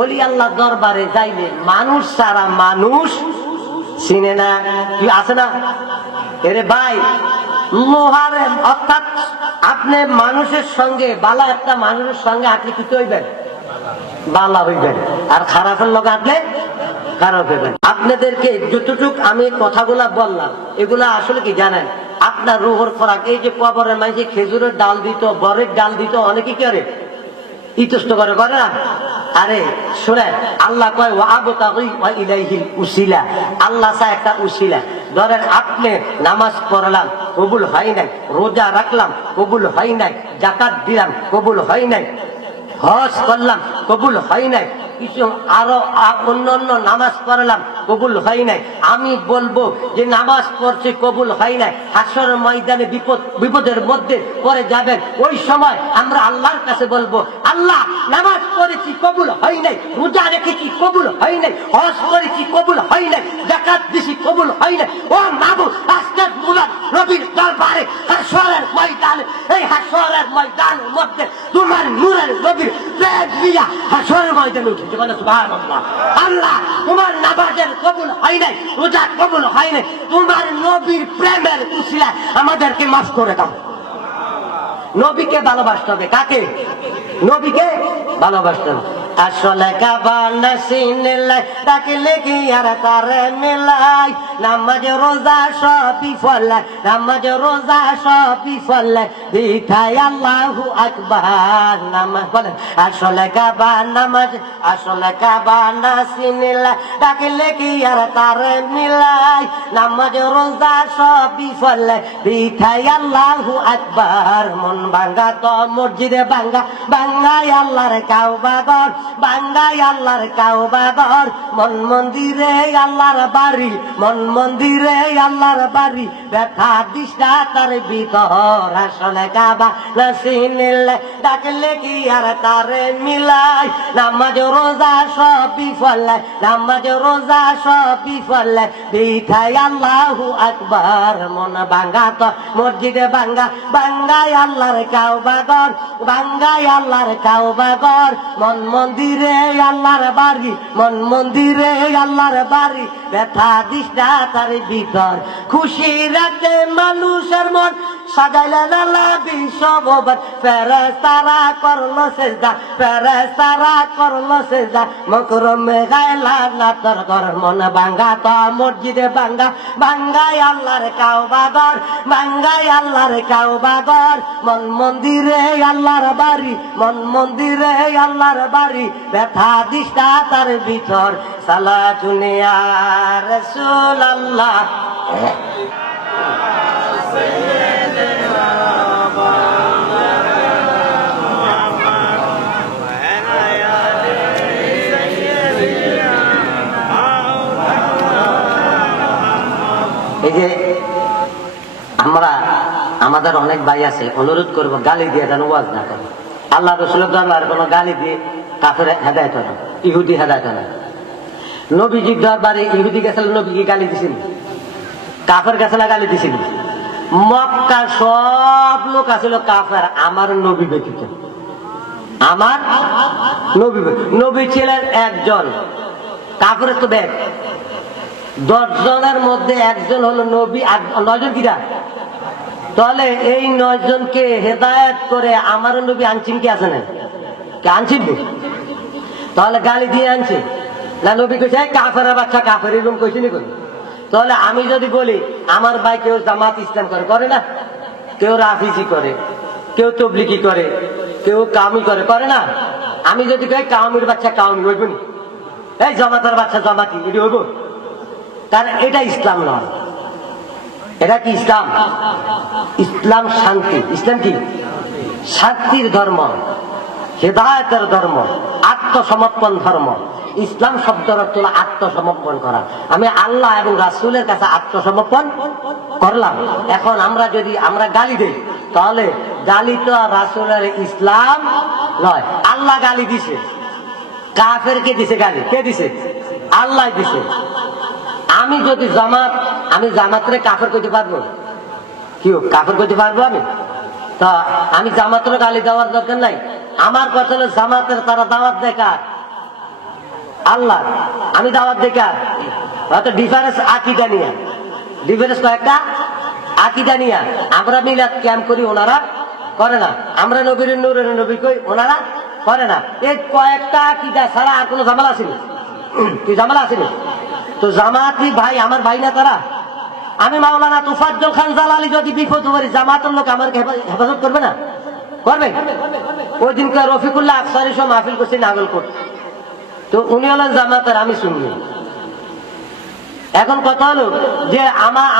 ওলি আল্লাহ দরবারে যাইলে মানুষ সারা মানুষ চিনে না, কি আছে না? এরে ভাই, লোহারে অর্থাৎ আপনি মানুষের সঙ্গে বালা একটা মানুষের সঙ্গে আপনি কি হইবেন? বালা হইবেন, আর খারাপের লোক আপনি খারাপ হইবেন। আপনাদেরকে যতটুক আমি কথাগুলা বললাম, এগুলা আসলে কি জানেন? আপনার রুহর খোরাক। এই যে কবরের মাঝে খেজুরের ডাল দিত, বরের ডাল দিত, অনেকে কি করে ইতস্ত করে, করে না? আরে শুনেন, আল্লাহ কয় ওয়াবতাগি ওয়া ইলাইহিল উসিলা, আল্লাহ চায় একটা উসিলা। ধরেন আপনি নামাজ পড়লাম, কবুল হয় নাই, রোজা রাখলাম, কবুল হয় নাই, যাকাত দিলাম, কবুল হয় নাই, হজ করলাম, কবুল হয় নাই, কিছু আরো অন্যান্য নামাজ পড়লাম, কবুল হয় নাই। আমি বলবো যে নামাজ পড়ছে কবুল হয় নাই, হাসরের ময়দানে বিপদের মধ্যে পড়ে যাবেন। ওই সময় আমরা আল্লাহর কাছে বলবো, আল্লাহ নামাজ পড়েছি কবুল হয় নাই, রোজা রেখেছি কবুল হয় নাই, হজ করেছি কবুল হয় নাই, যাকাত দিছি কবুল হয় নাই। ও মাবুদ, আজকের মুলাদ নবীর দরবারে হাসরের ময়দানে, এই হাসরের ময়দানের মধ্যে তোমার নূরের নবীর প্রেম দিয়া হাসরের ময়দানে উঠেছে। মানে সুবহানাল্লাহ। আল্লাহ তোমার নামাজের কবুল হয় নাই, রোজা কবুল হয় নাই, তোমার নবীর প্রেমের উসিলায় আমাদেরকে মাফ করে দাও। নবীকে ভালোবাসতে হবে। কাকে? নবীকে ভালোবাসতে হবে। আসলে কাবা না চিনলে ডাকলে কি আর তারে মিলাই, নামাজ রোজা সবই ফলে, নামাজ রোজা সবই ফলে, দিঠাই আল্লাহু আকবার। নামাজ বলেন আসলে কাবা নামাজ, আসলে কাবা না চিনলে ডাকলে কি আর তারে মিলাই, নামাজ রোজা সবই ফলে, দিঠাই আল্লাহু আকবার। মন ভাঙ্গা তো মসজিদে ভাঙ্গা, ভাঙ্গাই আল্লাহর কাওবা ঘর, বাঙ্গাই আল্লাহর কাওবা ঘর। মন মন্দিরে আল্লাহর বাড়ি, মন মন্দিরে আল্লাহর বাড়ি, ব্যথা দিশা তার ভিতর। আসলে কাবা না চিনলে ডাকলে কি আর তারে মিলাই, নামাজ রোজা সবই ফলে, নামাজ রোজা সবই ফলে, দিঠাই আল্লাহু আকবার। মন ভাঙ্গা তো মসজিদে ভাঙ্গা, ভাঙ্গাই আল্লাহর কাওবা ঘর, ভাঙ্গাই আল্লাহর কাওবা ঘর। মন মন্দিরে আল্লাহর বাড়ি, মন মন্দিরে আল্লাহর বাড়ি, ব্যথা দিশা তার ভিতর। খুশি রাখতে মানুষের মন সাজাইলেন আল্লাহ বিশ্বভর, ফেরেশতারা করলো সেজদা, ফেরেশতারা করলো সেজদা, মকরমে গায়লা না তোর ঘর। মন ভাঙ্গা তো মসজিদে ভাঙ্গা, ভাঙ্গাই আল্লাহর কাওবা ঘর, ভাঙ্গাই আল্লাহর কাওবা ঘর। মন মন্দিরে আল্লাহর বাড়ি, মন মন্দিরে আল্লাহর বাড়ি, ব্যথা দিশা তার ভিতর। সালাতুন ইয়া রাসূলুল্লাহ। এই যে আমরা আমাদের অনেক ভাই আছে, অনুরোধ করবো গালি দিয়ে যেন ওয়াজ না করে। আল্লাহ রাসূলের দরবারে কোনো গালি দিয়ে কাফের হেদায়েত হয় না, ইহুদি হেদায়েত হয় না। নবীজির দরবারে ইহুদি গেছিল, নবীকে গালি দিছিল, কাফের গেছিল গালি দিছিল। মক্কা সব লোক আছিল কাফের, আমার নবী ব্যতীত। আমার নবী, নবী ছিলেন একজন, কাফের তো দেখ 10 জনের মধ্যে একজন হলো নবী, আর 9 জন কিরা। তাহলে এই 9 জনকে হেদায়েত করে আমার নবী আনছেন কি আছে না? কে আনছেন? তাহলে গালি দিয়ে আনছে না? নবী কইছে কাফের বাচ্চা, কাফের এরকম কইছে নি? তাহলে আমি যদি বলি আমার ভাই কেউ জামাত ইসলাম করে, করে না? কেউ রাফিজি করে, কেউ তবলিগি করে, কেউ কামি করে, করে না? আমি যদি কই কাউমির বাচ্চা কাউমি, হইব নি? এই জামাতের বাচ্চা জামাতি, এটি হইব? কারণ এটা ইসলাম নয়। এটা কি ইসলাম? ইসলাম শান্তি। ইসলাম কি? শান্তির ধর্ম, হেদায়েতের ধর্ম, আত্মসমর্পণ ধর্ম। ইসলাম শব্দের অর্থ হলো আত্মসমর্পণ করা। আমি আল্লাহ এবং রাসূলের কাছে আত্মসমর্পণ করলাম। এখন আমরা যদি আমরা গালি দেই, তাহলে গালি তো রাসূলের ইসলাম নয়। আল্লাহ গালি দিছে, কাফেরকে দিছে গালি। কে দিছে? আল্লাহ দিছে। আমি যদি জামাত, আমি জামাতরে কাফের করতে পারবো? কি কাফের করতে পারবো আমি? তা আমি জামাতের গালি দেওয়ার দরকার নাই। আমার কথা হলো জামাতের তারা দাওয়াত দেয় কার? আল্লাহ। আমি দাওয়াত দেখা হয়তো ডিফারেন্স আকিদা নিয়ে, ডিফারেন্স কয়েকটা আকিদা নিয়ে আমরা মিলাদ ক্যাম্প করি, ওনারা করে না। আমরা নবীর নূরের নবী কই, ওনারা করে না। এই কয়েকটা আকিদা ছাড়া আর কোনো ঝামেলা আসেনি, কি ঝামেলা আসেনি? তো জামাতি ভাই আমার ভাই না তারা। আমি মাওলানা তোফাজ্জল খান জালালি যদি বিপদ করি, জামাতের লোক আমার হেফাজত করবে না? করবে। ওই দিনকে রফিকুল্লাহ আফসারি সব মাহফিল করছে নাগলকোট, তো উনি হলেন জামাতের, আমি শুনবো। এখন কথা হলো যে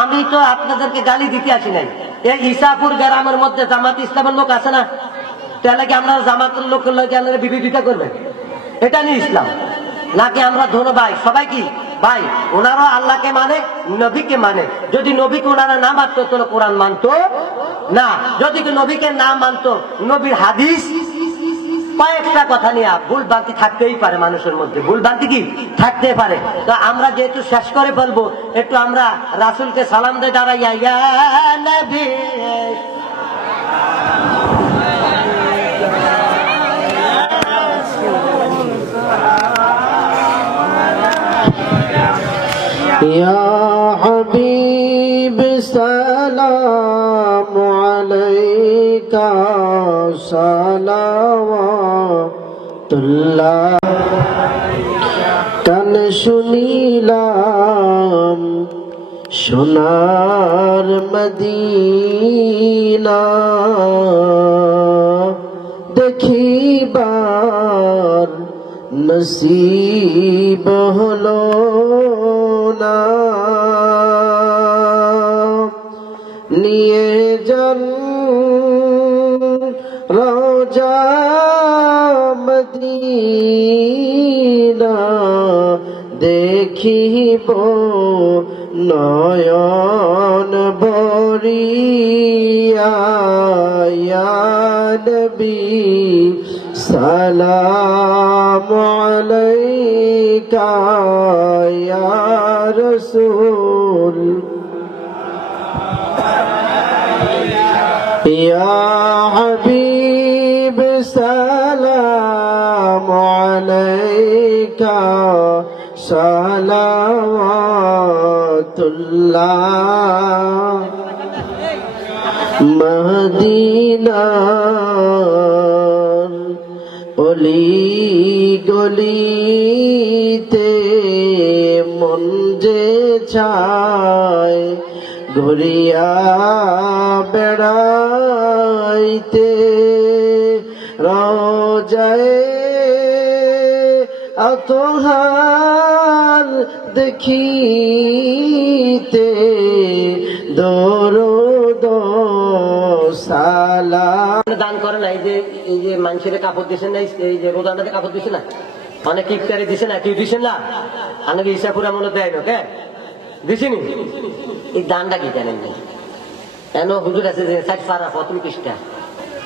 আমি তো আপনাদেরকে গালি দিতে আসি নাই। এই ইসাপুর গ্রামের মধ্যে জামাত ইসলামের লোক আছে না, তাহলে কি আমরা জামাতের লোকের লোক বিরোধিতা করবেন? এটা নিয়ে ইসলাম নাকি? আমরা ধরো ভাই, সবাই কি ভাই? ওনারা আল্লাহকে মানে, নবীকে মানে। যদি নবীকে ওনারা না মানতো তাহলে কোরআন মানতো না। যদি নবীকে না মানতো, নবীর হাদিস, কয়েকটা কথা নিয়ে ভুল ভ্রান্তি থাকতেই পারে মানুষের মধ্যে, ভুল ভ্রান্তি কি থাকতে পারে। তো আমরা যেহেতু শেষ করে ফেলবো, একটু আমরা রাসূলকে সালাম দিয়ে দাঁড়াইয়া, ইয়া নবী ইয়া হাবিব সালামু আলাইকা সালাওয়াতুল্লাহ। কান শুনিলাম সোনার মদিনা, দেখিবার নসিব হলো না। নিয়ে যান রোজা মদিনা, দেখিব নয়ন ভরিয়া। ইয়া নবী সালামু আলাইকা, ইয়া রাসূল ইয়া হাবিব সালামু আলাইকা সালাওয়াতুল্লাহ। মদিনার অলি গলিতে মন যে চায় ঘুরিয়া বেড়াইতে, রোজায় আতহার দেখিতে, দরুদ সালাম দান করে না। এই যে মানুষের কাপড় দিচ্ছেন না, এই যে রোজানাতে কাপড় দিচ্ছে না, অনেক ইফতারি দিছে না, কেউ দিচ্ছেন না। আমাকে ইসাপুরা মনে দেয় না, কে দিছিনি? এই দানটা কি জানেন না? এন হুজুর আছে যে প্রথম পৃষ্ঠা,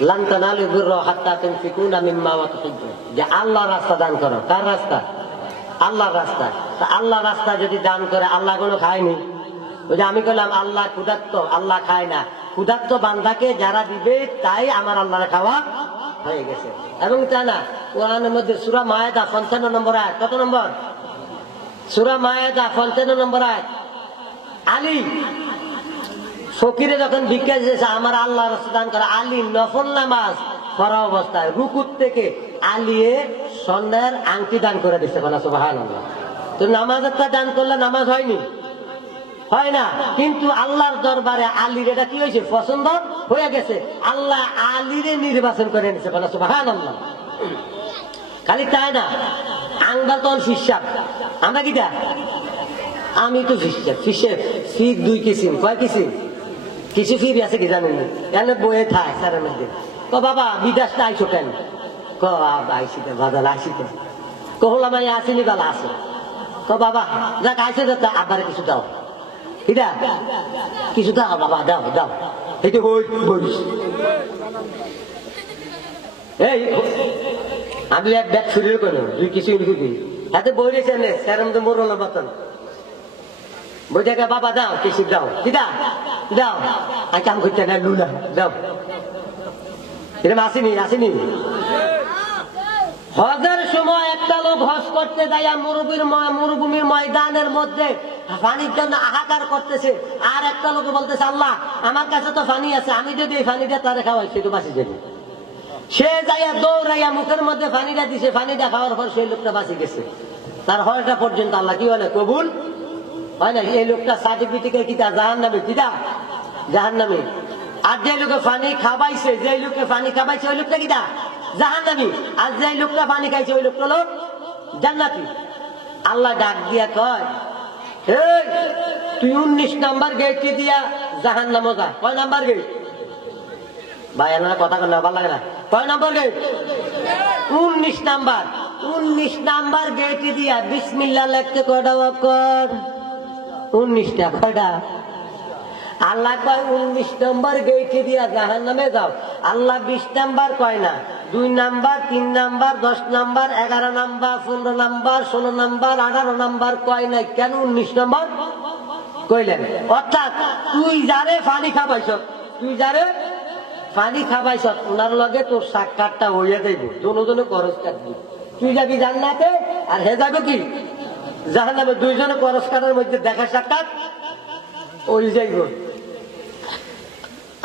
লান তানালুল বিররা হাত্তা তুনফিকুনা মিম্মা তুহিব্বুন, যে আল্লাহর রাস্তা দান করো। কার রাস্তা? আল্লাহর রাস্তা। তা আল্লাহর রাস্তা যদি দান করে, আল্লাহ কোনো খায়নি? ওই যে আমি বললাম আল্লাহ ক্ষুধার্ত, আল্লাহ খায় না। ক্ষুধার্ত বান্দাকে যারা দিবে তাই আমার আল্লাহর খাওয়া হয়ে গেছে। এবং তা না, কোরআনের মধ্যে সূরা মায়েদা ৫৫ নম্বর আয়াত, কত নম্বর? সূরা মায়েদা ৫৫ নম্বর আয়াত। আলী ফকিরে যখন ভিক্ষা দিয়েছে, আমার আল্লাহ রাস্তা দান করে, আলী নফল নামাজ পড়া অবস্থায় রুকুত থেকে আলিয়ে স্বর্ণের আংটি দান করে দিচ্ছে। সুবহানাল্লাহ। তো নামাজের দান করলে নামাজ হয়নি, হয় না, কিন্তু আল্লাহর দরবারে আলীর এটা কি হয়েছে? পছন্দ হয়ে গেছে। আল্লাহ আলীরে নির্বাচন করে নিচ্ছে। সুবহানাল্লাহ। খালি তাই না, আংবার তখন ফিসাব, আমরা কিটা? আমি তো ফিসের ফির ২ কিসিম, কয় কিসিম? কিছু ফির আছে কি জানেন? এনে বয়ে থাক স্যারের মধ্যে। বাবা বিদেশ না আইসো কেন? আইসি বাজার আইসি কেন? কহলাম আসেনি, বালা আছে। বাবা যাক আইসে, আবার কিছু দাও, এটা কিছু দাও বাবা, দাও দাও। এই যে বলিস, এই আমি এক ব্যাগ ছুরিয়ে কেন ২ কিছু হাতে বই রেছে নে স্যারের মধ্যে মোরল বাতন বই থেকে, বাবা দাও কিছু দাও, দিদা দাও, আর কাম করতে না লুলা দাও। এরকম আসেনি? আসেনি? হজের সময় একটা লোক হজ করতে যাইয়া মরুভূমির ময়দানের মধ্যে পানির জন্য হাহাকার করতেছে, আর একটা লোকে বলতেছে আল্লাহ আমার কাছে তো পানি আছে, আমি যদি এই পানিটা তারে খাওয়াই সে তো বাঁচি যাবে। সে যাইয়া দৌড়াইয়া মুখের মধ্যে পানিটা দিছে, পানিটা খাওয়ার পর সেই লোকটা বাঁচি গেছে। তার হজটা পর্যন্ত আল্লাহ কি বলে কবুল হয় না। এই লোকটা সার্টিফিকেট কিটা জাহান্নামে, কিটা জাহান্নামে। আর যে লোকে পানি খাবাইছে, যে লোকে পানি খাবাইছে ওই লোকটা কিটা জাহান্নামী। আর যে লোকটা পানি খাইছে ওই লোকটা লোক জান্নাতি। আল্লাহ ডাক দিয়া কয় এই তুই 19 নাম্বার গেটে দিয়া জাহান্নামে যা। কয় নাম্বার গেট ভাই? আপনারা কথা কন না, ভালো লাগে না। কয় নাম্বার গেট? 19 নাম্বার। 19 নাম্বার গেটে দিয়া বিসমিল্লাহ লিখতে কয়টা অক্ষর? 19টা। কয়টা? আল্লাহ কয় 19 নম্বর গেটে দিয়া জাহান্নামে যাও। আল্লাহ 20 নাম্বার কয় না, 2 number, 3 number, 10 number, 11 number, 15 number, 16 number, 18 number কয় নাই। কেন 19 নম্বর কইলেন? অর্থাৎ তুই যারে পানি খাবাইছ, তুই যারে পানি খাবাইছ ওনার লগে তোর সাক্ষাৎটা হইয়া যাইব, দুজনে খরচ কাটবি। তুই যাবি জান্নাতে আর হে যাবে কি জাহান্নামে। দুইজনে খরচ কাটার মধ্যে দেখা সাক্ষাৎ ওই যাইব।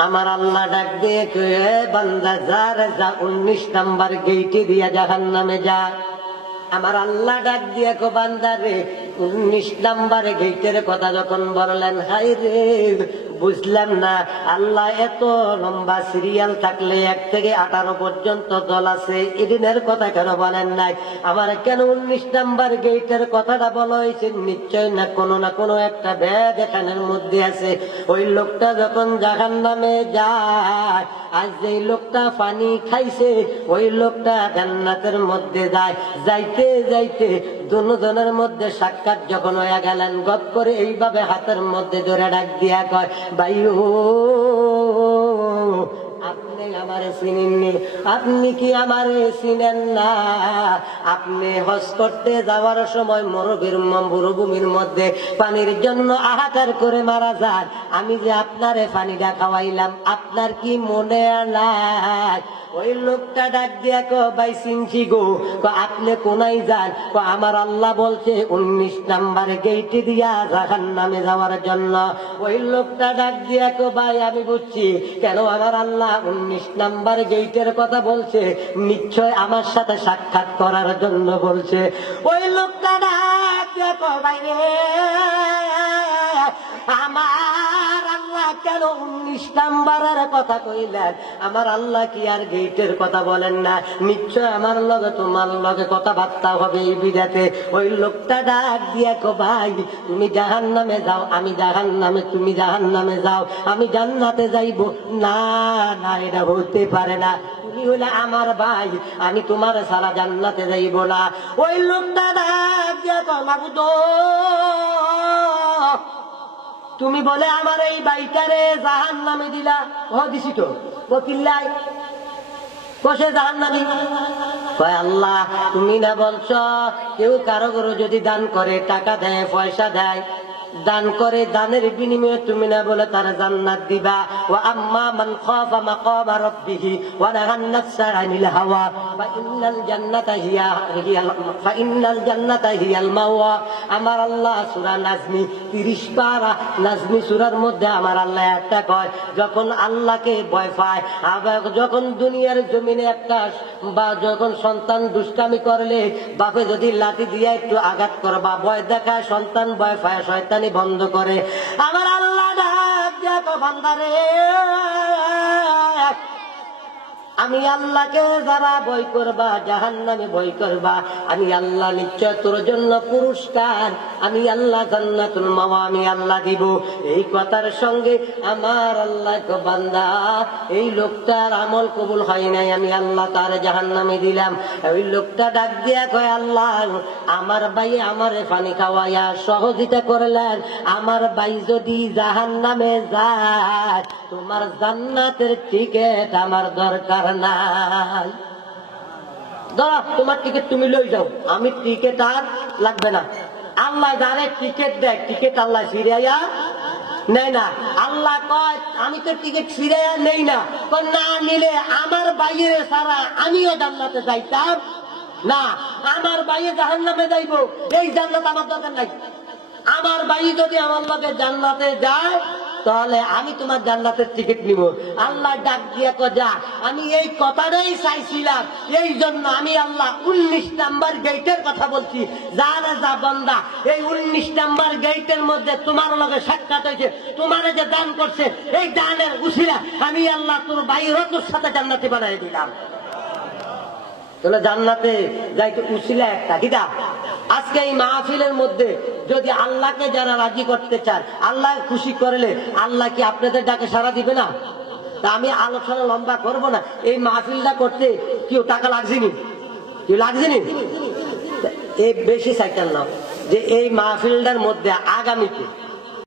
আমার আল্লাহ ডাক দিয়ে কয়ে বান্দা যারে যা 19 নাম্বার গেইটে দিয়া জাহান্নামে যা। আমার আল্লাহ ডাক দিয়ে কো বান্দা রে 19 নাম্বার গেইটের কথা যখন বললেন, হাই রে বুঝলাম না আল্লাহ এত লম্বা সিরিয়াল থাকলে 1 থেকে 18 পর্যন্ত দল আছে, এদিনের কথা কেন বলেন নাই? আমার কেন 19 নাম্বার গেইটের কথাটা বলা হয়েছে? নিশ্চয় না কোনো একটা ভেদ এখানের মধ্যে আছে। ওই লোকটা যখন জাহান্নামে যায়, আজ যে লোকটা পানি খাইছে ওই লোকটা জান্নাতের মধ্যে যায়। যাইতে যাইতে দুজনের মধ্যে সাক্ষাৎ যখন হয়ে গেলেন, গপ করে এইভাবে হাতের মধ্যে ধরে ডাক দিয়া কয়, ভাইও আপনি আমারে চিনেননি? আপনি কি আমারে চিনেন না? আপনি হজ করতে যাওয়ার সময় মরুভূমির মধ্যে পানির জন্য হাহাকার করে মারা যান। আমি যে আপনারে পানিটা খাওয়াইলাম, আপনার কি মনে নাই? ওই লোকটা ডাক দিয়া কো ভাই চিনছি গো। আপনি কোনায় যান? আমার আল্লাহ বলছে 19 নাম্বার গেইটে দিয়া জাহান্নামে যাওয়ার জন্য। ওই লোকটা ডাক দিয়া কো ভাই আমি বুঝছি কেন আমার আল্লাহ 19 নাম্বার গেইটের কথা বলছে, নিশ্চয় আমার সাথে সাক্ষাৎ করার জন্য বলছে। ওই লোকটা ডাক দিয়া কো ভাই রে আমার আল্লাহ কেন 19 নাম্বারের কথা কইলেন? আমার আল্লাহ কি আর গেইটের কথা বলেন না? নিশ্চয় আমার লগে তোমার লগে কথাবার্তা হবে এই বিদাতে। ওই লোকটা ডাক দিয়া কো ভাই তুমি জাহান্নামে যাও, আমি জাহান্নামে, তুমি জাহান্নামে যাও, আমি জান্নাতে যাইব। না না, এটা হতে পারে না। তুমি হলে আমার ভাই, আমি তোমার সারা জান্নাতে যাইব না। ওই লোকটা ডাক দিয়া কো মাবুদ তুমি বলে আমার এই বাইটারে জাহান্নামে দিলা? ও দিছি তো। বকিল্লাই কষে জাহান্নামী? কয় আল্লাহ তুমি না বলছ কেউ কারো কারো যদি দান করে, টাকা দেয়, পয়সা দেয়, দান করে, দানের বিনিময়ে তুমি না বলে তার জান্নাত দিবা। ওয়া আম্মা মান খাফা মাকামা রাব্বিহি ওয়া নাহান নাফসা আনিল হাওয়া ফাইন্নাল জান্নাতা হিয়াল মাওয়া। আমার আল্লাহ সূরা নাজমি 30 পারা নাজমি সূরার মধ্যে আমার আল্লাহ একটা কয়, যখন আল্লাহকে ভয় পায়, আবার যখন দুনিয়ার জমিনে একটা বা যখন সন্তান দুষ্টামি করলে বাপে যদি লাঠি দিয়ে একটু আঘাত করবা, ভয় দেখায়, সন্তান ভয় পায়, শয়তানি বন্ধ করে। আমার আল্লাহ ডাক দেখো বান্দারে আমি আল্লাহকে যারা ভয় করবা, জাহান্নামে ভয় করবা, আমি আল্লাহ নিশ্চয় তোর জন্য পুরস্কার, আমি আল্লাহ জান্নাতুল মাওয়া আমি আল্লাহ দিব। এই কথার সঙ্গে আমার আল্লাহ বান্দা এই লোকটার আমল কবুল হয় নাই, আমি আল্লাহ তার জাহান্নামে দিলাম। ওই লোকটা ডাক দিয়া কয় আল্লাহ আমার ভাই আমারে পানি খাওয়াইয়া সহযোগিতা করলেন, আমার ভাই যদি জাহান্নামে যায় তোমার জান্নাতের টিকিট আমার দরকার নাই। ধরো তোমার টিকিট তুমি লই যাও, আমি টিকিট আর লাগবে না। আল্লাহ যারে টিকিট দেয়, টিকিট আল্লাহ ফিরাইয়া নেই না। আল্লাহ কয় আমি তো টিকিট ফিরাইয়া নেই না, না নিলে আমার বাইরে সারা আমিও জান্নাতে যাইতাম না, আমার ভাই জাহান্নামে যাইব, এই জান্নাত আমার দরকার নাই। আমার ভাই যদি আমার লগে জান্নাতে যায়, তাহলে আমি তোমার জান্নাতের টিকিট নিব। আল্লাহ ডাক দিয়া যা, আমি এই কথাটাই চাইছিলাম, এই জন্য আমি আল্লাহ 19 নাম্বার গেটের কথা বলছি। যারা যা বান্দা এই 19 নাম্বার গেটের মধ্যে তোমার লগে সাক্ষাৎ হয়েছে, তোমার যে দান করছে, এই দানের উসিলা আমি আল্লাহ তোর ভাইয়ের তোর সাথে জান্নাতে বানাই দিলাম। তাহলে জান্নাতে যাইতে উসিলা একটা কিটা। আজকে এই মাহফিলের মধ্যে যদি আল্লাহকে যারা রাজি করতে চান, আল্লাহ খুশি করলে আল্লাহ কি আপনাদের ডাকে সাড়া দিবে না? তা আমি আলোচনা লম্বা করব না। এই মাহফিলটা করতে কেউ টাকা লাগছেনি, কেউ লাগছেনি, এই বেশি সাইকেল নাও যে এই মাহফিলটার মধ্যে আগামীতে